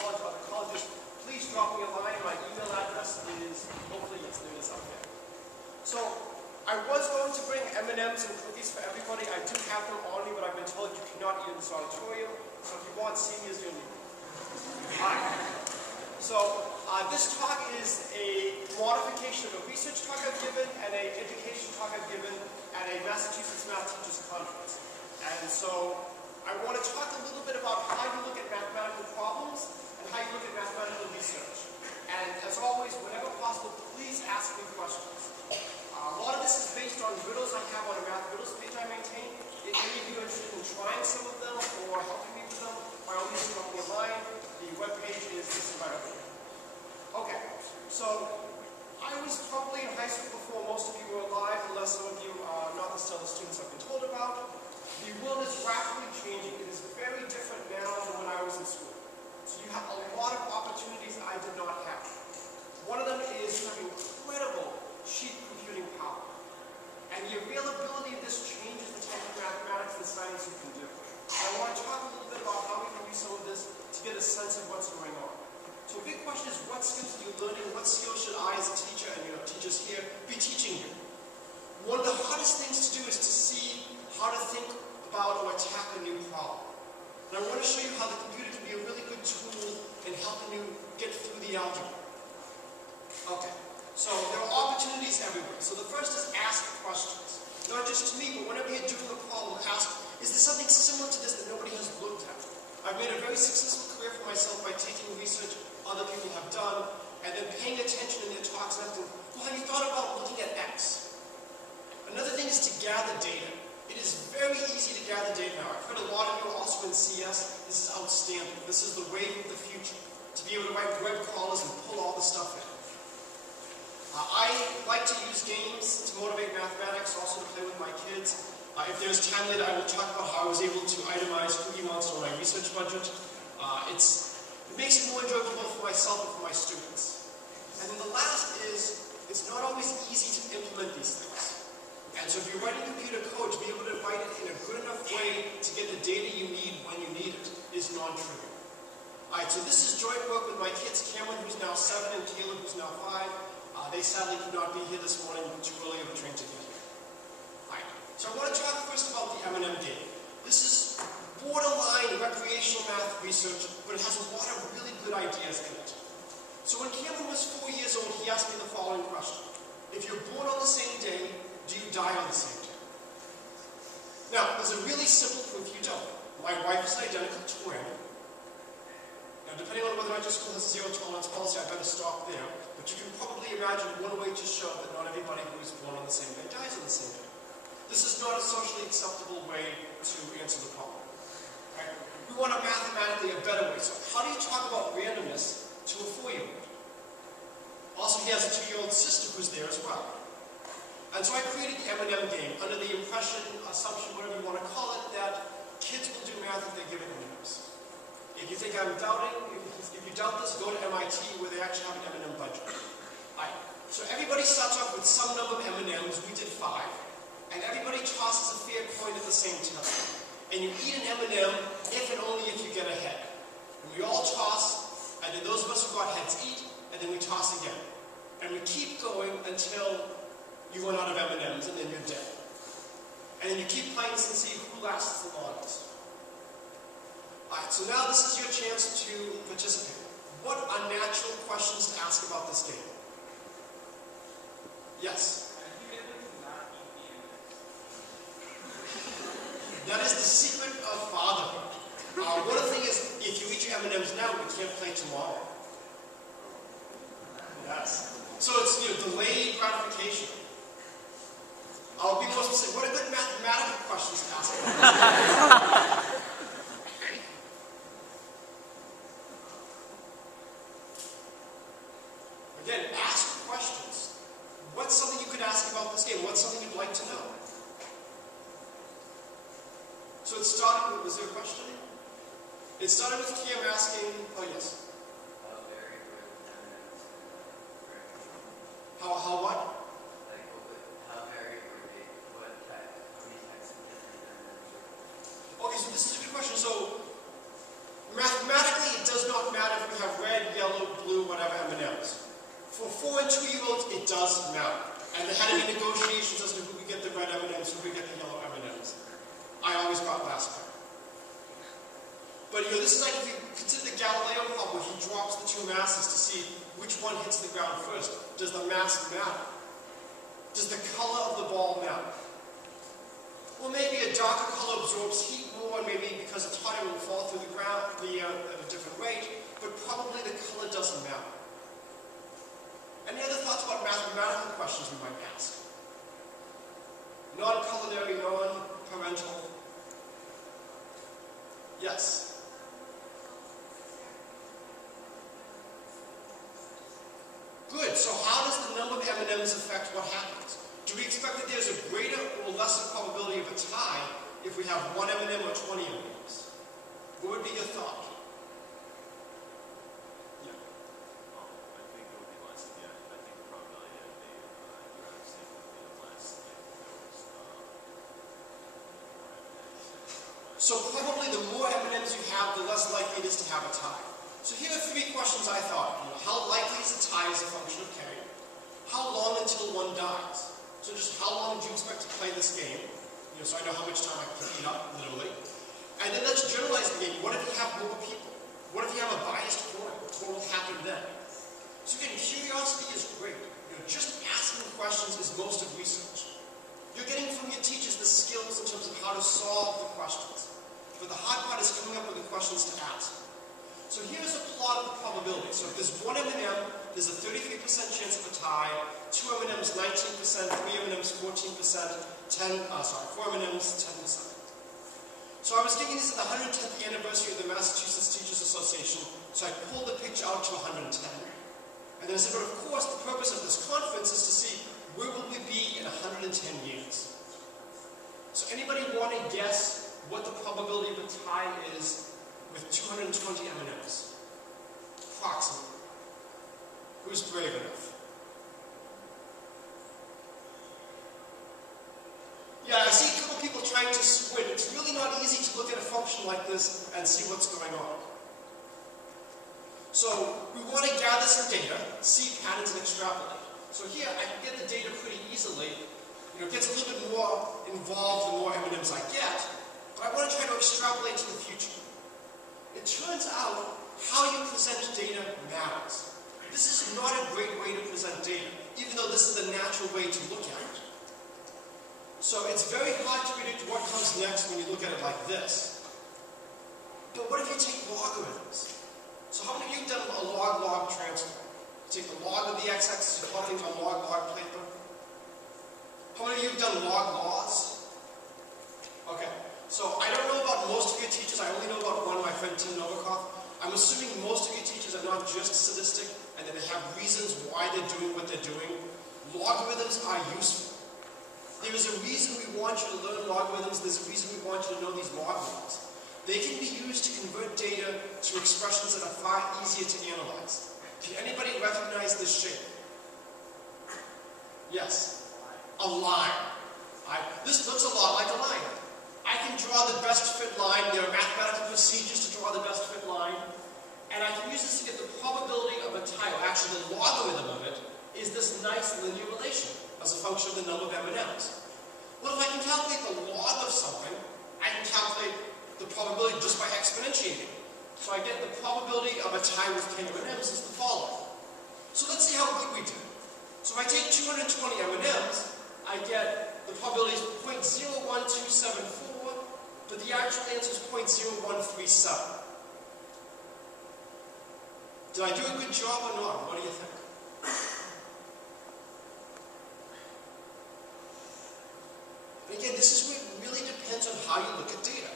college or other colleges, please drop me a line. My email address is, hopefully, yes, there is up there. So, I was going to bring M&Ms and cookies for everybody. I do have them on me, but I've been told you cannot eat in this auditorium. So if you want seniors, you'll need them. Hi. So, this talk is a modification of a research talk I've given and an education talk I've given at a Massachusetts Math Teachers Conference. And so, I want to talk a little bit about how you look at mathematical problems and how you look at mathematical research. And as always, whenever possible, please ask me questions. A lot of this is based on riddles I have on a math riddles page I maintain. If any of you are interested in trying some of them or helping me with them, by all means, drop me a line. The webpage is listed right over here. Okay, so I was probably in high school before most of you were alive, unless some of you are not the stellar students I've been told about. The world is rapidly changing. It is very different now than when I was in school. So you have a lot of opportunities I did not have. One of them is incredible cheap computing power. And the availability of this changes the type of mathematics and science you can do. I want to talk a little bit about how we can use some of this to get a sense of what's going on. So a big question is, what skills are you learning? What skills should I as a teacher, and teachers here, be teaching you? One of the hardest things to do is to see how to think about or attack a new problem. And I want to show you how the computer can be a really good tool in helping you get through the algebra. Okay. So there are opportunities everywhere. So the first is ask questions. Not just to me, but whenever you're doing a problem, ask, is there something similar to this that nobody has looked at? I've made a very successful career for myself by taking research other people have done, and then paying attention in their talks and asking, well, have you thought about looking at X? Another thing is to gather data. It is very easy to gather data now. I've heard a lot of you are also in CS. This is outstanding. This is the wave of the future. To be able to write web crawlers and pull all the stuff in. I like to use games to motivate mathematics, also to play with my kids. If there's time later, I will talk about how I was able to itemize cookie monster on my research budget. It makes it more enjoyable for myself and for my students. And then the last is, it's not always easy to implement these things. And so if you're writing computer code, to be able to write it in a good enough way to get the data you need when you need it is non-trivial. Alright, so this is joint work with my kids, Cameron, who's now 7, and Caleb, who's now 5. They sadly could not be here this morning, too early of a train to get here. Alright, so I want to talk first about the M&M game. This is borderline recreational math research, but it has a lot of really good ideas in it. So when Cameron was 4 years old, he asked me the following question. If you're born on the same day, do you die on the same day? Now, there's a really simple proof you don't. My wife is an identical twin. Now, depending on whether or not your school has a zero tolerance policy, I better stop there. But you can probably imagine one way to show that not everybody who is born on the same day dies on the same day. This is not a socially acceptable way to answer the problem. Right? We want a mathematically a better way. So how do you talk about randomness to a 4-year-old? Also, he has a 2-year-old sister who's there as well. And so I created the M&M game under the impression, assumption, whatever you want to call it, that kids will do math if they're given M&Ms. If you think I'm doubting, if you doubt this, go to MIT where they actually have an M&M budget. Alright, so everybody starts off with some number of M&Ms, we did 5, and everybody tosses a fair coin at the same time. And you eat an M&M if and only if you get a head. And we all toss, and then those of us who got heads eat, and then we toss again. And we keep going until you run out of M&Ms, and then you're dead. And then you keep playing to see who lasts the longest. Alright, so now this is your chance to participate. What unnatural questions to ask about this game? Yes? That is the secret of fatherhood. One of the things is, if you eat your M&Ms now, we can't play tomorrow. Yes. So it's delayed gratification. I'll be more specific. What are good mathematical questions to ask about? Again, ask questions. What's something you could ask about this game? What's something you'd like to know? So it started with, was there a question? It started with Cam asking, oh yes. How what? Like, how varied were they? What type? How many types of different M&Ms? Okay, so this is a good question. So, mathematically, it does not matter if we For 4 and 2-year-olds, it does matter. And there had to be negotiations as to who could get the red M&Ms, who could get the yellow M&Ms. I always got last pick. But this is like if you consider the Galileo problem, where he drops the two masses to see which one hits the ground first. Does the mass matter? Does the color of the ball matter? Well, maybe a darker color absorbs heat more, and maybe because it's hotter, it will fall through the ground at a different rate, but probably the color doesn't matter. Any other thoughts about mathematical questions we might ask? Non-culinary, non-parental? Yes? Good. So how does the number of M&Ms affect what happens? Do we expect that there's a greater or lesser probability of a tie if we have 1 M&M or 20 M&Ms? What would be your thought? Yeah. I think it would be less. Yeah, I think the probability of the accuracy would be less if there was more M&Ms. So probably the more M&Ms you have, the less likely it is to have a tie. So here are 3 questions I thought. How likely is a tie as a function of k? How long until one dies? So just how long do you expect to play this game? So I know how much time I can eat up, literally. And then let's generalize the game. What if you have more people? What if you have a biased coin? What will happen then? So again, curiosity is great. Just asking questions is most of research. You're getting from your teachers the skills in terms of how to solve the questions. But the hard part is coming up with the questions to ask. So here's a plot of the probability. So if there's 1 M&M, there's a 33% chance of a tie, 2 M&Ms 19%, 3 M&Ms 14%, 4 M&Ms 10%. So I was giving this at the 110th anniversary of the Massachusetts Teachers Association, so I pulled the picture out to 110. And then I said, but of course, the purpose of this conference is to see where will we be in 110 years. So anybody want to guess what the probability of a tie is with 220 M&Ms? Approximately. Who's brave enough? Yeah, I see a couple people trying to squint. It's really not easy to look at a function like this and see what's going on. So we want to gather some data, see patterns, and extrapolate. So here I can get the data pretty easily. It gets a little bit more involved the more M&Ms I get, but I want to try to extrapolate to the future. It turns out how you present data matters. This is not a great way to present data, even though this is the natural way to look at it. So it's very hard to predict what comes next when you look at it like this. But what if you take logarithms? So how many of you have done a log-log transform? You take the log of the x-axis and plot things on log-log paper. How many of you have done log-laws? Okay. So I don't know about most of your teachers. I only know about one, my friend Tim Novikov. I'm assuming most of your teachers are not just sadistic and that they have reasons why they're doing what they're doing. Logarithms are useful. There is a reason we want you to learn logarithms. There's a reason we want you to know these log laws. They can be used to convert data to expressions that are far easier to analyze. Can anybody recognize this shape? Yes. A line. This looks a lot like a line. I can draw the best fit line. There are mathematical procedures to draw the best fit line. And I can use this to get the probability of a tie, or actually the logarithm of it, is this nice linear relation as a function of the number of M&Ms. Well, if I can calculate the log of something, I can calculate the probability just by exponentiating. So I get the probability of a tie with k M&Ms is the following. So let's see how good we do. So if I take 220 M&Ms, I get the probability is 0.01274, but the actual answer is 0.0137. Did I do a good job or not? What do you think? And again, this is where it really depends on how you look at data.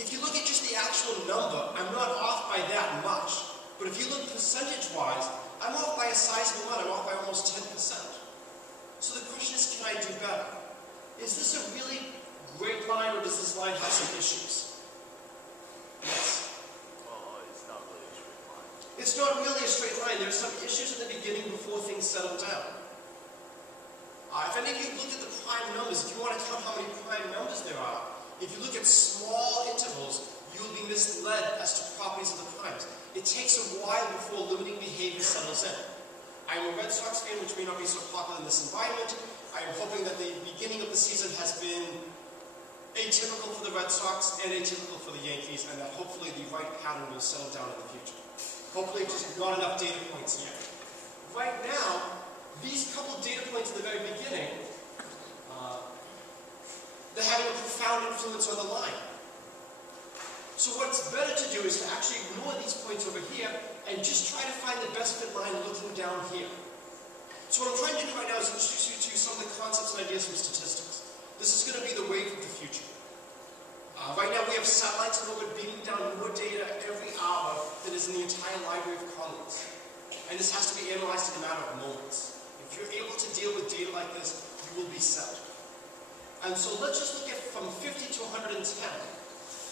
If you look at just the actual number, I'm not off by that much. But if you look percentage-wise, I'm off by a sizable amount. I'm off by almost 10%. So the question is, can I do better? Is this a really great line, or does this line have some issues? Yes? Well, it's not really a straight line. It's not really a straight line. There's some issues in the beginning before things settle down. If any of you look at the prime numbers, if you want to count how many prime numbers there are, if you look at small intervals, you'll be misled as to properties of the primes. It takes a while before limiting behavior settles in. I'm a Red Sox fan, which may not be so popular in this environment. I am hoping that the beginning of the season has been atypical for the Red Sox and atypical for the Yankees, and that hopefully the right pattern will settle down in the future. Hopefully just not enough data points yet. Right now, these couple data points at the very beginning, they're having a profound influence on the line. So what's better to do is to actually ignore these points over here and just try to find the best fit line looking down here. So what I'm trying to do right now is introduce you to some of the concepts and ideas from statistics. This is going to be the wave of the future. Right now we have satellites in orbit beaming down more data every hour than is in the entire library of Congress. And this has to be analyzed in a matter of moments. If you're able to deal with data like this, you will be set. And so let's just look at from 50 to 110.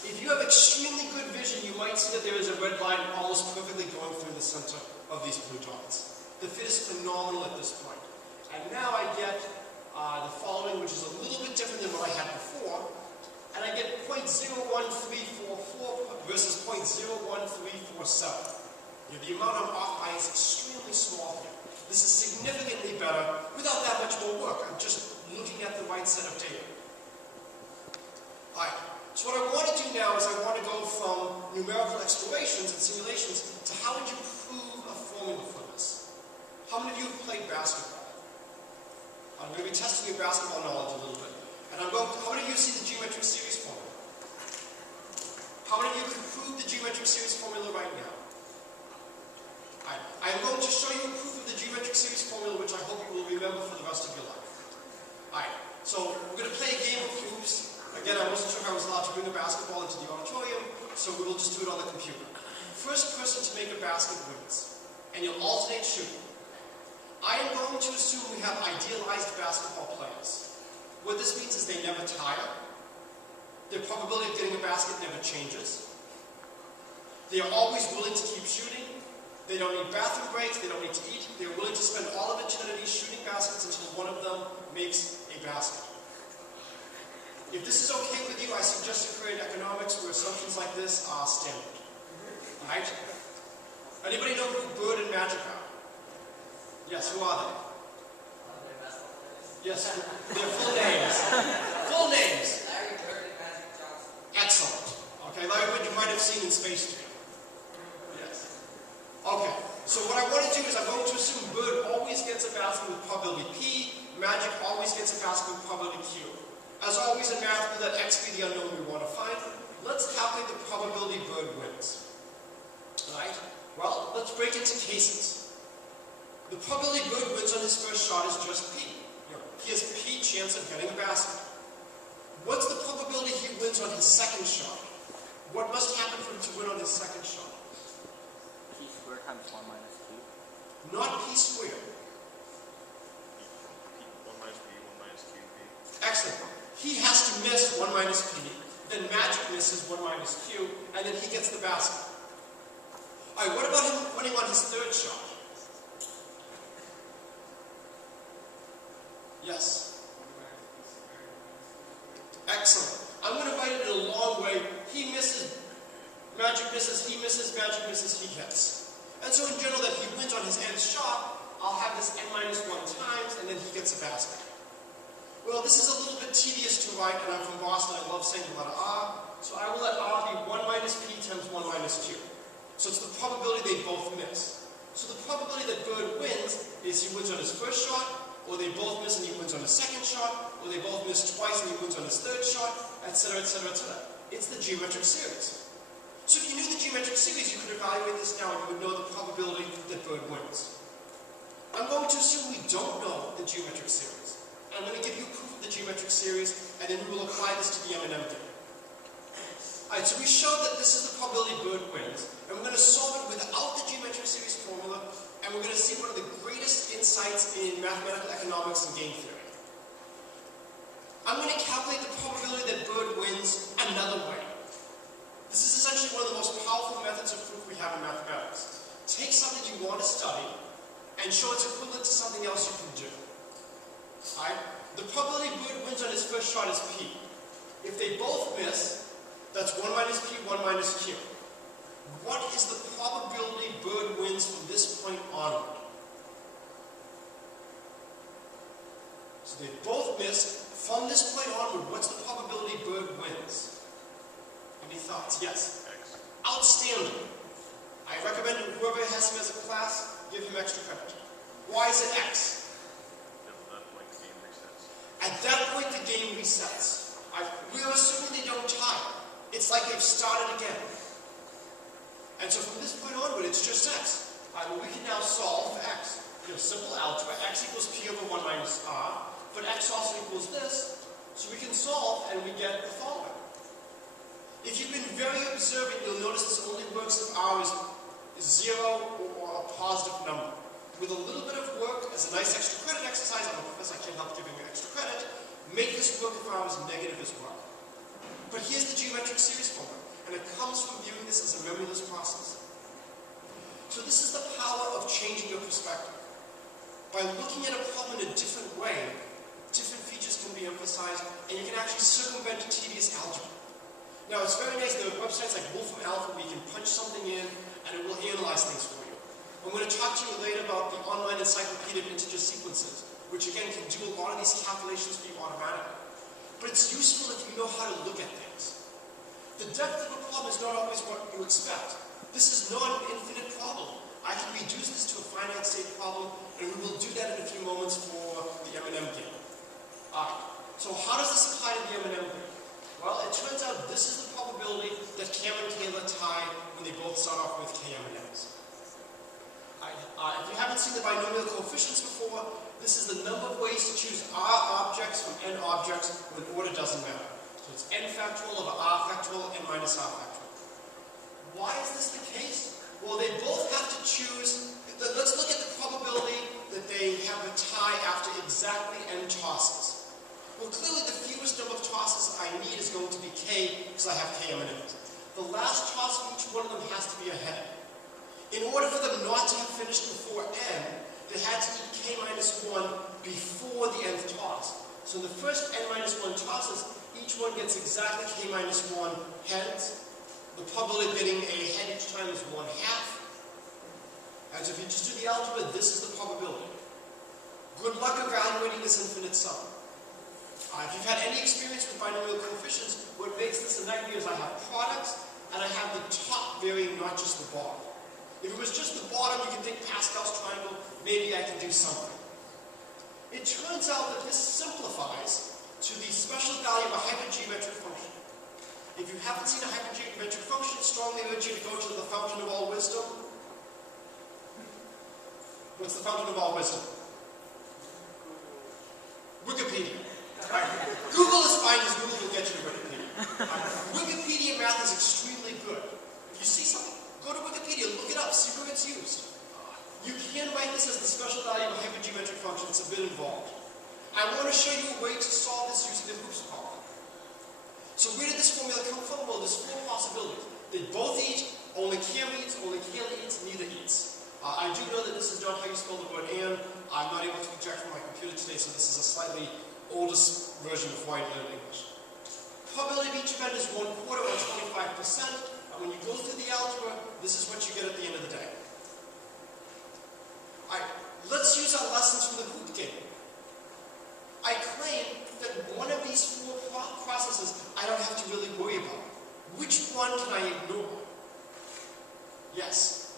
If you have extremely good vision, you might see that there is a red line almost perfectly going through the center of these blue dots. The fit is phenomenal at this point. And now I get the following, which is a little bit different than what I had before. And I get 0.01344 versus 0.01347. The amount I'm off by is extremely small here. This is significantly better without that much more work. I'm just looking at the right set of data. Alright, so what I want to do now is I want to go from numerical explorations and simulations to how would you prove a formula for this? How many of you have played basketball? I'm going to be testing your basketball knowledge a little bit. And how many of you see the geometric series formula? How many of you can prove the geometric series formula right now? I am going to show you a proof of the geometric series formula, which I hope you will remember for the rest of your life. Alright, so we're going to play a game of hoops. Again, I wasn't sure if I was allowed to bring a basketball into the auditorium, so we will just do it on the computer. First person to make a basket wins, and you'll alternate shooting. I am going to assume we have idealized basketball players. What this means is they never tire. Their probability of getting a basket never changes. They are always willing to keep shooting. They don't need bathroom breaks. They don't need to eat. They are willing to spend all of eternity shooting baskets until one of them makes a basket. If this is okay with you, I suggest to create economics where assumptions like this are standard. Alright? Anybody know who Bird and Magic are? Yes, who are they? Yes, their full names. Full names. Larry Bird and Magic Johnson. Excellent. Okay, Larry Bird you might have seen in Space Jam. Yes. Okay, so what I want to do is I'm going to assume Bird always gets a basket with probability P, Magic always gets a basket with probability Q. As always in math, we let X be the unknown we want to find. Let's calculate the probability Bird wins. Alright? Well, let's break it into cases. The probability Bird wins on his first shot is just P. He has P chance of getting a basket. What's the probability he wins on his second shot? What must happen for him to win on his second shot? P squared times 1 minus Q. Not P squared. 1 minus P, 1 minus Q, P. Excellent. He has to miss 1 minus P, then Magic misses 1 minus Q, and then he gets the basket. Alright, what about him winning on his third shot? Yes. Excellent. I'm going to write it in a long way. He misses, Magic misses, he misses, Magic misses, he hits. And so in general, that he wins on his nth shot, I'll have this n minus 1 times, and then he gets a basket. Well, this is a little bit tedious to write, and I'm from Boston. I love saying the letter R. So I will let R be 1 minus P times 1 minus Q. So it's the probability they both miss. So the probability that Bird wins is he wins on his first shot, or they both miss and he wins on his second shot, or they both miss twice and he wins on his third shot, etc., etc., etc. It's the geometric series. So if you knew the geometric series, you could evaluate this now and you would know the probability that Bird wins. I'm going to assume we don't know the geometric series. I'm going to give you proof of the geometric series, and then we will apply this to the M&M data. Alright, so we showed that this is the probability Bird wins, and we're going to solve it without the geometric series formula, and we're going to see one of the greatest insights in mathematical economics and game theory. I'm going to calculate the probability that Bird wins another way. This is essentially one of the most powerful methods of proof we have in mathematics. Take something you want to study, and show it's equivalent to something else you can do. Alright? The probability Bird wins on his first shot is P. If they both miss, that's 1 minus P, 1 minus Q. What is the probability Bird wins from this point onward? They both missed. From this point onward, what's the probability Berg wins? Any thoughts? Yes? X. Outstanding. I recommend whoever has him as a class, give him extra credit. Why is it X? At that point, the game resets. At that point, the game resets. We are assuming they don't tie. It's like they've started again. And so from this point onward, it's just X. Well, we can now solve for X. Simple algebra, X equals P over 1 minus R, but X also equals this, so we can solve and we get the following. If you've been very observant, you'll notice this only works if R is 0 or a positive number. With a little bit of work, as a nice extra credit exercise, I'm a professor, I can't help giving you extra credit, make this work if R is negative as well. But here's the geometric series formula, and it comes from viewing this as a memoryless process. So this is the power of changing your perspective. By looking at a problem in a different way, different features can be emphasized, and you can actually circumvent tedious algebra. Now, it's very nice. There are websites like Wolfram Alpha where you can punch something in, and it will analyze things for you. I'm going to talk to you later about the online encyclopedia of integer sequences, which again can do a lot of these calculations for you automatically. But it's useful if you know how to look at things. The depth of a problem is not always what you expect. This is not an infinite problem. I can reduce this to a finite state problem, and we will do that in a few moments for the M&M game. So how does this apply to the M&M game? Well, it turns out this is the probability that Cam and Kayla tie when they both start off with KM&Ms. If you haven't seen the binomial coefficients before, this is the number of ways to choose R objects from N objects when order doesn't matter. So it's N factorial over R factorial, N minus R factorial. Why is this the case? Well, they both have to choose. Let's look at the probability that they have a tie after exactly N tosses. Well, clearly the fewest number of tosses I need is going to be K, because I have KM&Ms. The last toss of each one of them has to be a head. In order for them not to have finished before N, they had to eat K minus 1 before the nth toss. So in the first N minus 1 tosses, each one gets exactly K minus 1 heads. The probability of getting a head each time is 1/2. And so if you just do the algebra, this is the probability. Good luck evaluating this infinite sum. If you've had any experience with binomial coefficients, what makes this a nightmare is I have products, and I have the top varying, not just the bottom. If it was just the bottom, you can think Pascal's triangle, maybe I can do something. It turns out that this simplifies to the special value of a hypergeometric function. If you haven't seen a hypergeometric function, I strongly urge you to go to the fountain of all wisdom. What's the fountain of all wisdom? Wikipedia. Right. Google is fine, because Google will get you to Wikipedia. Wikipedia math is extremely good. If you see something, go to Wikipedia, look it up, see where it's used. You can write this as the special value of a hypergeometric function. It's a bit involved. I want to show you a way to solve this using the Hoops problem. So where did this formula come from? Well, there's 4 possibilities. They both eat, only Cam eats, only Kayla eats, neither eats. I do know that this is not how you spell the word and. I'm not able to project from my computer today, so this is a slightly oldest version before I learned English. Probability of each event is 1/4 or 25%. And when you go through the algebra, this is what you get at the end of the day. Alright, let's use our lessons from the hoop game. I claim that one of these 4 processes I don't have to really worry about. Which one can I ignore? Yes?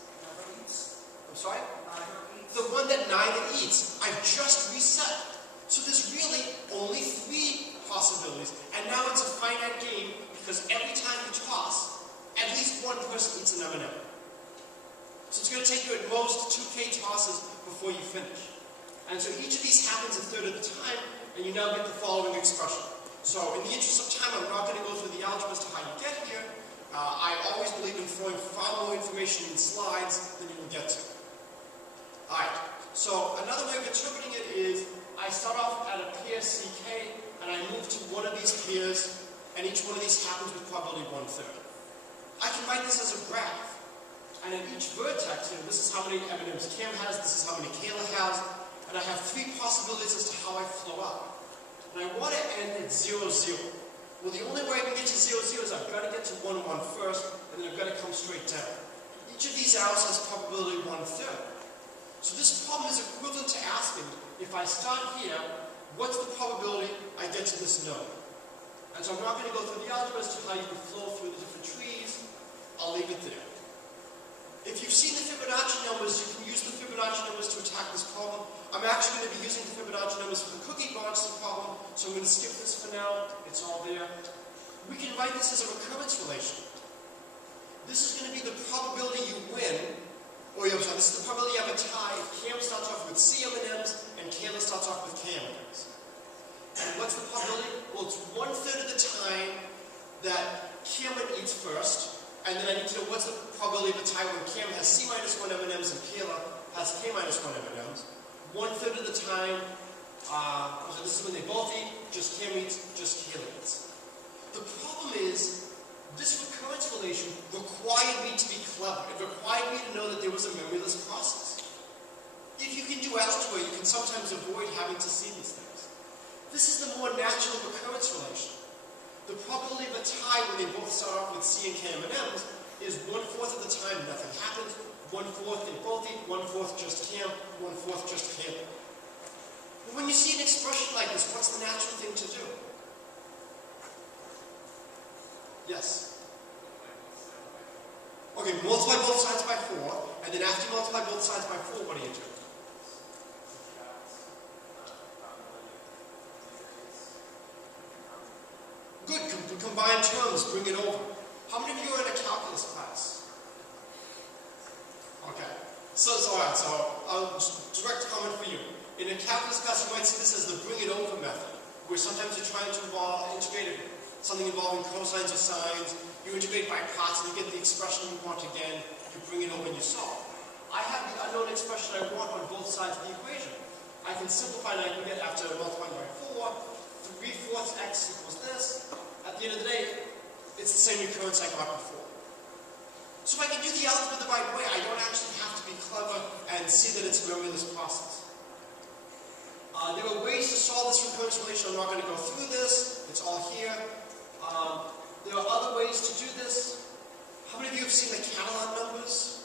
I'm sorry? The one that neither eats. I've just reset. So there's really only 3 possibilities. And now it's a finite game because every time you toss, at least one person eats an M&M. So it's going to take you at most 2K tosses before you finish. And so each of these happens a third of the time, and you now get the following expression. So in the interest of time, I'm not going to go through the algebra as to how you get here. I always believe in throwing far more information in slides than you will get to. Alright, so another way of interpreting it is I start off at a pair CK, and I move to one of these pairs, and each one of these happens with probability 1/3. I can write this as a graph, and at each vertex, this is how many M&Ms Cam has, this is how many Kayla has, and I have 3 possibilities as to how I flow up. And I want to end at 0, 0. Well, the only way I can get to 0, 0 is I've got to get to 1, 1 first, and then I've got to come straight down. Each of these arrows has probability 1/3. So this problem is equivalent to asking, if I start here, what's the probability I get to this node? And so I'm not going to go through the algebra as to how you can flow through the different trees. I'll leave it there. If you've seen the Fibonacci numbers, you can use the Fibonacci numbers to attack this problem. I'm actually going to be using the Fibonacci numbers for the cookie branches problem, so I'm going to skip this for now. It's all there. We can write this as a recurrence relation. This is going to be the probability you win, or I'm sorry, this is the probability you have a tie if Cam starts off with C M&Ms and Kayla starts off with K M&Ms. And what's the probability? Well, it's 1/3 of the time that Cam eats first, and then I need to know what's the probability of a tie when Cam has C minus 1 M&Ms and Kayla has K minus 1 M&Ms. 1/3 of the time, this is when they both eat, just Cam eats, just Kayla eats. The problem is, this recurrence relation required me to be clever. It required me to know that there was a memoryless process. If you can do algebra, you can sometimes avoid having to see these things. This is the more natural recurrence relation. The probability of a tie when they both start off with C and K M&Ms is 1/4 of the time nothing happens, 1/4 they both eat, 1/4 just Cam, 1/4 just Kayla. But when you see an expression like this, what's the natural thing to do? Yes? Okay, multiply both sides by 4, and then after you multiply both sides by 4, what do you do? Good, combine terms, bring it over. How many of you are in a calculus class? Okay, so direct comment for you. In a calculus class, you might see this as the bring it over method, where sometimes you're trying to integrate something involving cosines or sines. You integrate by parts and you get the expression you want again. You bring it over and you solve. I have the unknown expression I want on both sides of the equation. I can simplify and I can get, after multiplying by 4, 3/4 x equals this. At the end of the day, it's the same recurrence I got before. So if I can do the algebra the right way, I don't actually have to be clever and see that it's a memoryless process. There are ways to solve this recurrence relation. I'm not going to go through this. It's all here. There are other ways to do this. How many of you have seen the Catalan numbers?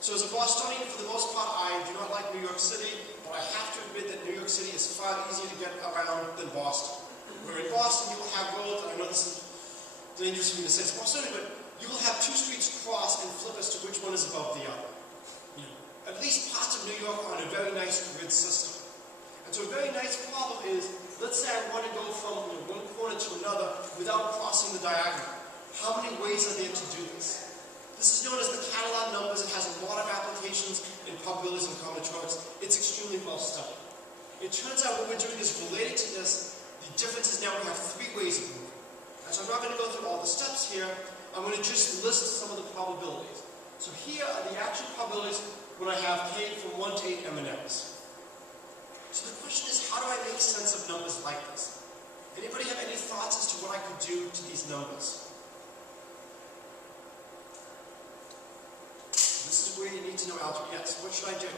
So as a Bostonian, for the most part, I do not like New York City, but I have to admit that New York City is far easier to get around than Boston. Where in Boston, you will have roads, I know this is dangerous for me to say it's Bostonian, but you will have 2 streets cross and flip as to which one is above the other. At least parts of New York are on a very nice grid system. And so a very nice problem is, let's say I want to go from one corner to another without crossing the diagonal. How many ways are there to do this? This is known as the Catalan numbers. It has a lot of applications in probabilities and combinatorics. It's extremely well studied. It turns out what we're doing is related to this. The difference is now we have 3 ways of moving. And so I'm not going to go through all the steps here. I'm going to just list some of the probabilities. So here are the actual probabilities when I have k from 1 to 8 M&Ms. So the question is, how do I make sense of numbers like this? Anybody have any thoughts as to what I could do to these numbers? This is where you need to know algebra. Yes, what should I do?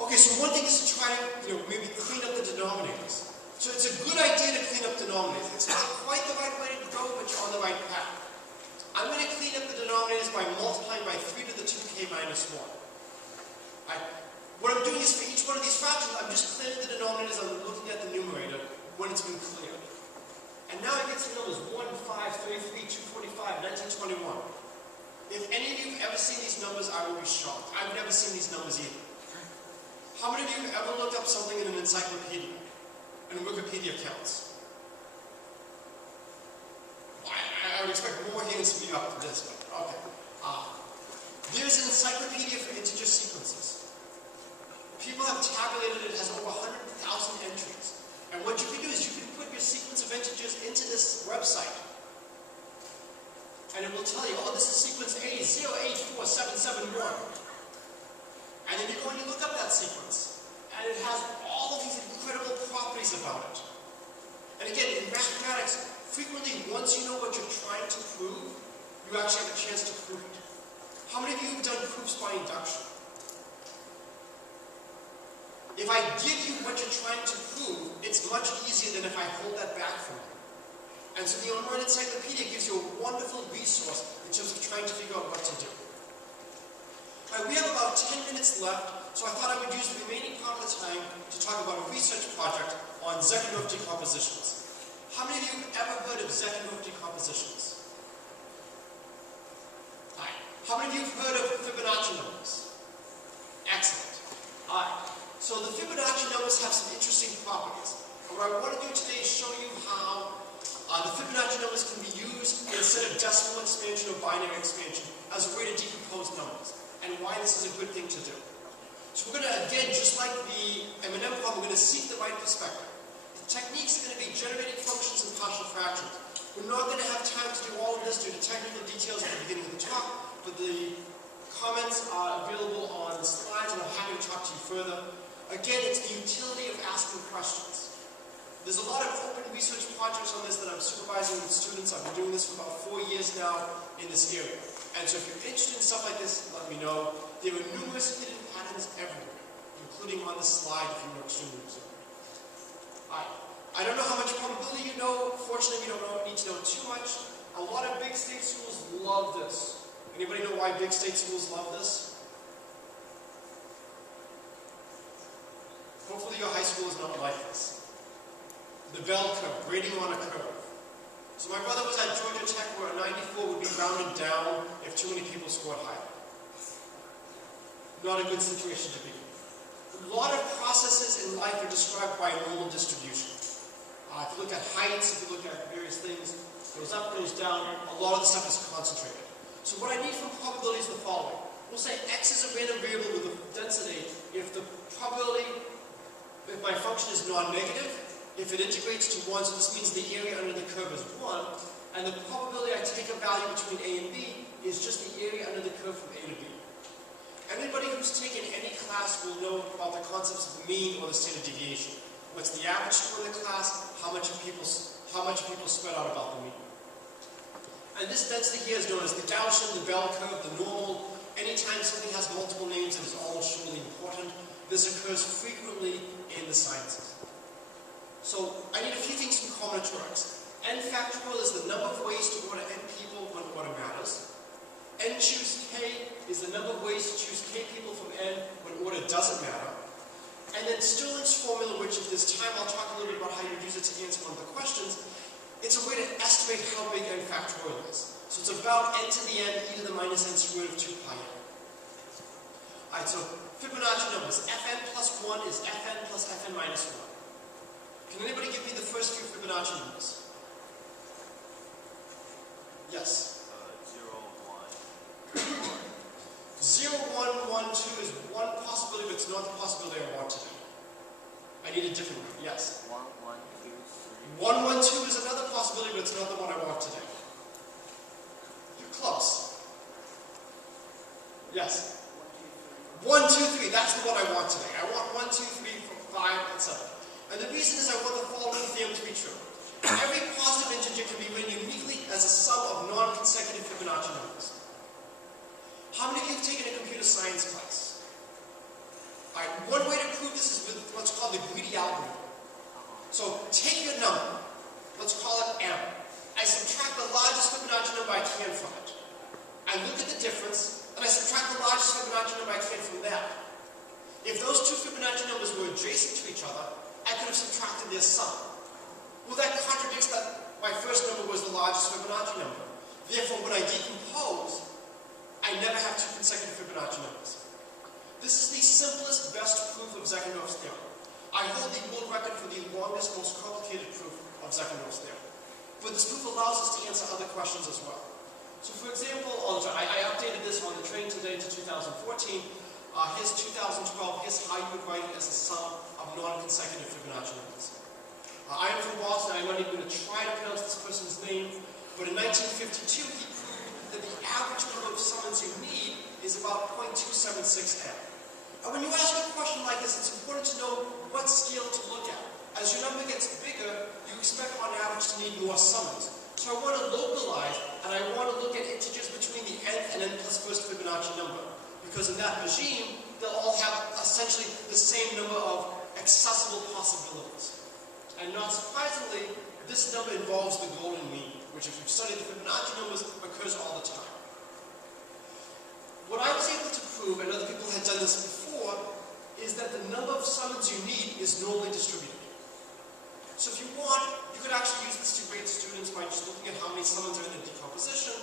Okay, so one thing is to try to maybe clean up the denominators. So it's a good idea to clean up denominators. It's not quite the right way to go, but you're on the right path. I'm going to clean up the denominators by multiplying by 3 to the 2k minus 1. What I'm doing is for each one of these fractions, I'm just clearing the denominators. I'm looking at the numerator when it's been cleared. And now I get some numbers: 1, 5, 33, 245, 1921. If any of you have ever seen these numbers, I will be shocked. I've never seen these numbers either. How many of you have ever looked up something in an encyclopedia? And Wikipedia counts? I would expect more hands to be up for this, but okay. There's an encyclopedia for integer sequences. People have tabulated it has over 100,000 entries. And what you can do is you can put your sequence of integers into this website. And it will tell you, oh, this is sequence A, 084771. And then you go and you look up that sequence. And it has all of these incredible properties about it. And again, in mathematics, frequently, once you know what you're trying to prove, you actually have a chance to prove it. How many of you have done proofs by induction? If I give you what you're trying to prove, it's much easier than if I hold that back from you. And so the online encyclopedia gives you a wonderful resource in terms of trying to figure out what to do. We have about 10 minutes left, so I thought I would use the remaining part of the time to talk about a research project on Zekhanov decompositions. How many of you have ever heard of Zekhanov decompositions? Hi. How many of you have heard of Fibonacci numbers? Excellent. All right. So the Fibonacci numbers have some interesting properties. And what I want to do today is show you how the Fibonacci numbers can be used instead of decimal expansion or binary expansion as a way to decompose numbers, and why this is a good thing to do. So we're going to, again, just like the M&M problem, we're going to seek the right perspective. The techniques are going to be generating functions and partial fractions. We're not going to have time to do all of this due to technical details at the beginning of the talk, but the comments are available on the slides, and I'm happy to talk to you further. Again, it's the utility of asking questions. There's a lot of open research projects on this that I'm supervising with students. I've been doing this for about 4 years now in this area. And so if you're interested in stuff like this, let me know. There are numerous hidden patterns everywhere, including on this slide if you know extremely reserved. I don't know how much probability you know. Fortunately, we don't need to know too much. A lot of big state schools love this. Anybody know why big state schools love this? Hopefully your high school is not like this. The bell curve, grading on a curve. So my brother was at Georgia Tech where a 94 would be rounded down if too many people scored higher. Not a good situation to be in. A lot of processes in life are described by a normal distribution. If you look at heights, if you look at various things, goes up, goes down, a lot of the stuff is concentrated. So what I need from probability is the following. We'll say x is a random variable with a density if the probability, if my function is non-negative, if it integrates to 1, so this means the area under the curve is 1, and the probability I take a value between a and b is just the area under the curve from a to b. Anybody who's taken any class will know about the concepts of the mean or the standard deviation. What's the average score in the class? How much of people spread out about the mean? And this density here is known as the Gaussian, the bell curve, the normal. Anytime something has multiple names, it is almost surely important. This occurs frequently in the sciences. So I need a few things from combinatorics. N factorial is the number of ways to order n people when order matters. N choose k is the number of ways to choose k people from n when order doesn't matter. And then Stirling's formula, which at this time I'll talk a little bit about how you use it to answer one of the questions, it's a way to estimate how big n factorial is. So it's about n to the n e to the minus n squared of 2 pi n. Alright, so Fibonacci numbers. Fn plus 1 is Fn plus Fn minus 1. Can anybody give me the first few Fibonacci numbers? Yes. 0, 1, 1. 0, 1, 1, 2 is one possibility, but it's not the possibility I want today. I need a different one. Yes. 1, 1, 2, 3. 1, 1, 2 is another possibility, but it's not the one I want today. You're close. Yes. 1, 2, 3. That's the one I want today. I want 1, 2, 3, 4, 5, etc. And the reason is I want the following theorem to be true. Every positive integer can be written uniquely as a sum of non-consecutive Fibonacci numbers. How many of you have taken a computer science class? Alright, one way to prove this is with what's called the greedy algorithm. So take your number, let's call it m. I subtract the largest Fibonacci number I can from it. I look at the difference, and I subtract the largest Fibonacci number I can from that. If those two Fibonacci numbers were adjacent to each other, I could have subtracted their sum. Well, that contradicts that my first number was the largest Fibonacci number. Therefore, when I decompose, I never have two consecutive Fibonacci numbers. This is the simplest, best proof of Zekhanov's theorem. I hold the world record for the longest, most complicated proof of Zekhanov's theorem. But this proof allows us to answer other questions as well. So for example, I updated this on the train today to 2014. Here's 2012, here's how you would write it as a sum of non-consecutive Fibonacci numbers. I am from Boston, I'm not even going to try to pronounce this person's name, but in 1952 he proved that the average number of summons you need is about 0.276 n. And when you ask a question like this, it's important to know what scale to look at. As your number gets bigger, you expect on average to need more summons. So I want to localize, and I want to look at integers between the nth and n plus first Fibonacci number. Because in that regime, they'll all have essentially the same number of accessible possibilities. And not surprisingly, this number involves the golden mean. could actually use this to grade students by just looking at how many summons are in the decomposition,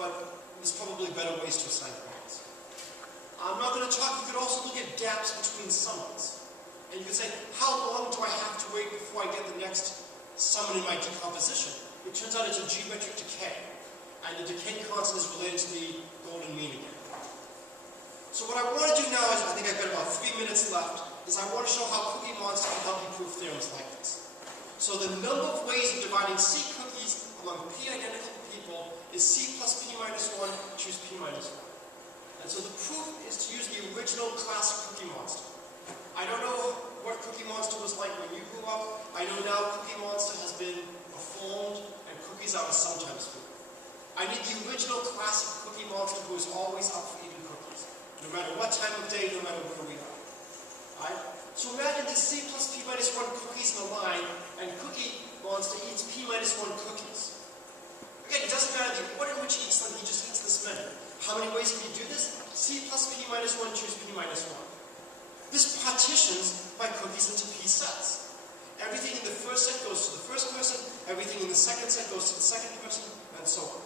but there's probably better ways to assign grades. I'm not going to talk, you could also look at gaps between summons. And you could say, how long do I have to wait before I get the next summon in my decomposition? It turns out it's a geometric decay. And the decay constant is related to the golden mean again. So what I want to do now is, I think I've got about 3 minutes left, is I want to show how Cookie Monster can help you prove theorems like this. So the number of ways of dividing C cookies among P identical people is C plus P minus 1, choose P minus 1. And so the proof is to use the original classic Cookie Monster. I don't know what Cookie Monster was like when you grew up. I know now Cookie Monster has been reformed and cookies are a sometimes food. I need the original classic Cookie Monster who is always up for eating cookies. No matter what time of day, no matter where we are. Alright? So imagine this C plus P minus 1 cookies in a line, and Cookie Monster eats P minus 1 cookies. Again, it doesn't matter the order in which he eats them, he just eats this many. How many ways can he do this? C plus P minus 1, choose P minus 1. This partitions my cookies into P sets. Everything in the first set goes to the first person, everything in the second set goes to the second person, and so on.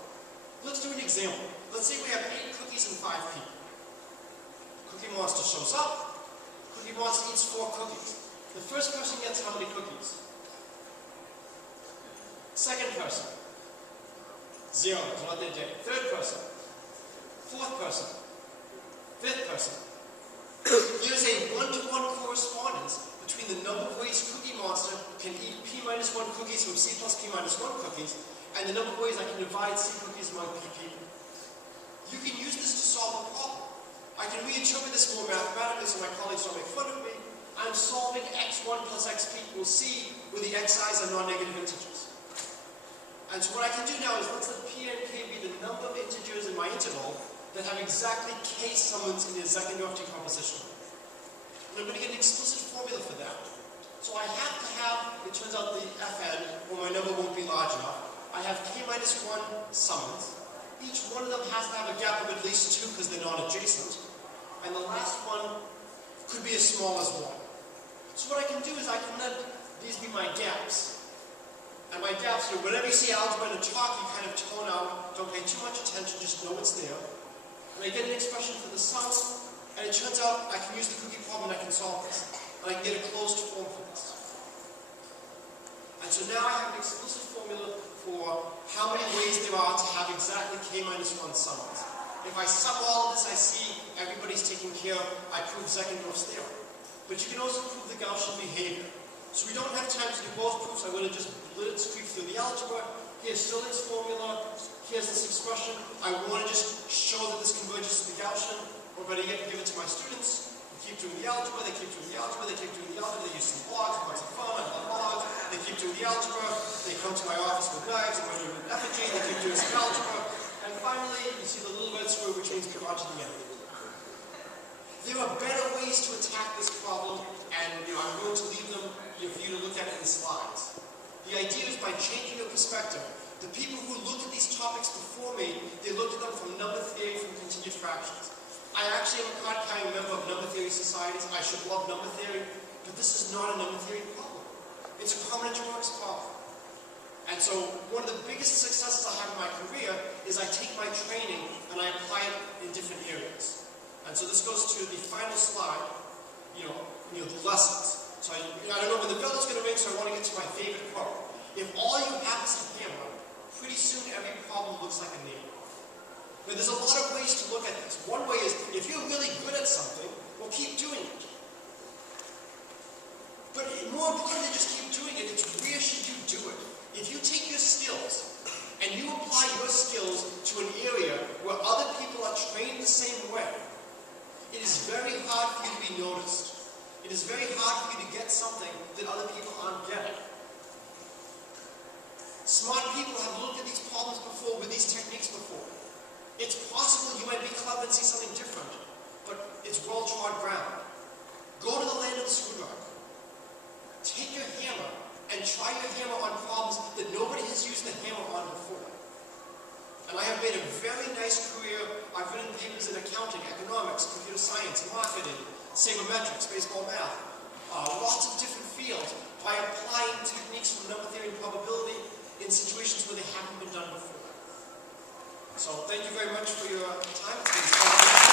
Let's do an example. Let's say we have 8 cookies and 5 people. Cookie Monster shows up. Cookie Monster eats 4 cookies. The first person gets how many cookies? Second person. 0, is what they did. Third person. Fourth person. Fifth person. There's a one-to-one correspondence between the number of ways Cookie Monster can eat P minus 1 cookies from C plus P minus 1 cookies, and the number of ways I can divide C cookies among P people. You can use this to solve a problem. I can reinterpret this more mathematically so my colleagues don't make fun of me. I'm solving x1 plus xp equals c where the xi's are non-negative integers. And so what I can do now is let's let p and k be the number of integers in my interval that have exactly k summons in the Zeckendorf decomposition. And I'm going to get an explicit formula for that. So I have to have, it turns out the fn, or my number won't be large enough, I have k minus 1 summons. Each one of them has to have a gap of at least 2 because they're non-adjacent. And the last one could be as small as 1. So what I can do is I can let these be my gaps. And my gaps, whenever you see algebra in a talk, you kind of tone out, don't pay too much attention, just know it's there. And I get an expression for the sum, and it turns out I can use the cookie problem and I can solve this. And I can get a closed form for this. And so now I have an explicit formula for how many ways there are to have exactly k minus 1 summons. If I sum all of this, I see everybody's taken care of. I prove Zeckendorf's theorem. But you can also prove the Gaussian behavior. So we don't have time to do both proofs. I'm going to just blitzkrieg through the algebra. Here's Stirling's formula. Here's this expression. I want to just show that this converges to the Gaussian. Or better yet, give it to my students. They keep doing the algebra. They keep doing the algebra. They keep doing the algebra. They use some blogs. Lots of fun. I love logs. They keep doing the algebra. They come to my office with knives. I'm going to do an effigy. They keep doing some algebra. And finally, you see the little red square, which means we've got to the end. There are better ways to attack this problem, and I'm going to leave them for you to look at in the slides. The idea is by changing your perspective. The people who looked at these topics before me, they looked at them from number theory, from continued fractions. I actually am a card-carrying member of number theory societies. I should love number theory, but this is not a number theory problem. It's a combinatorics problem. And so one of the biggest successes I have in my career is I take my training and I apply it in different areas. And so this goes to the final slide, the lessons. So I don't know when the bell is going to ring, so I want to get to my favorite quote. If all you have is a hammer, pretty soon every problem looks like a nail. But there's a lot of ways to look at this. One way is, if you're really good at something, well, keep doing it. But more important than just keep doing it, it's where should you do it? If you take your skills and you apply your skills to an area where other people are trained the same way, it is very hard for you to be noticed. It is very hard for you to get something that other people aren't getting. Smart people have looked at these problems before with these techniques before. It's possible you might be clever and see something different, but it's well-trod ground. Go to the land of the screwdriver. Take your hammer and try your hammer on problems that nobody has used the hammer on before. And I have made a very nice career. I've written papers in accounting, economics, computer science, marketing, sabermetrics, baseball math. lots of different fields by applying techniques from number theory and probability in situations where they haven't been done before. So thank you very much for your time. It's been fun.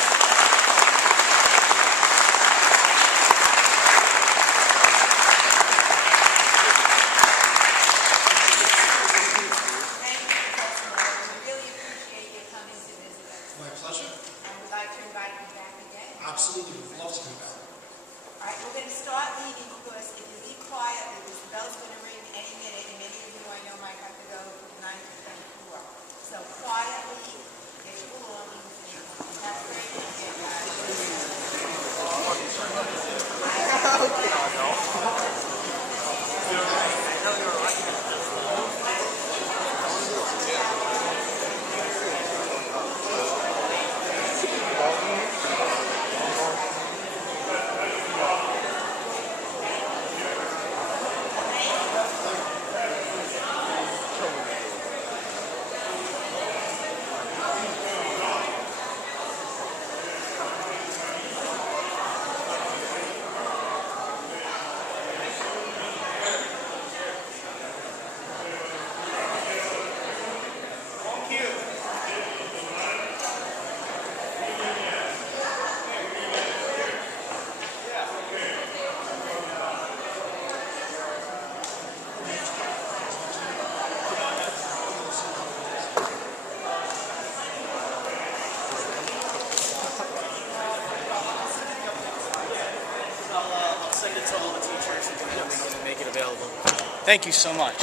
Absolutely, we'd love to come back. All right, we're going to start leaving because if you leave quietly, because the bell's going to ring any minute, and many of you I know might have to go from 9 to 10 to 4. So quietly, get your belongings, and have a great weekend, guys. I'll send it to all the teachers and we can make it available. Thank you so much.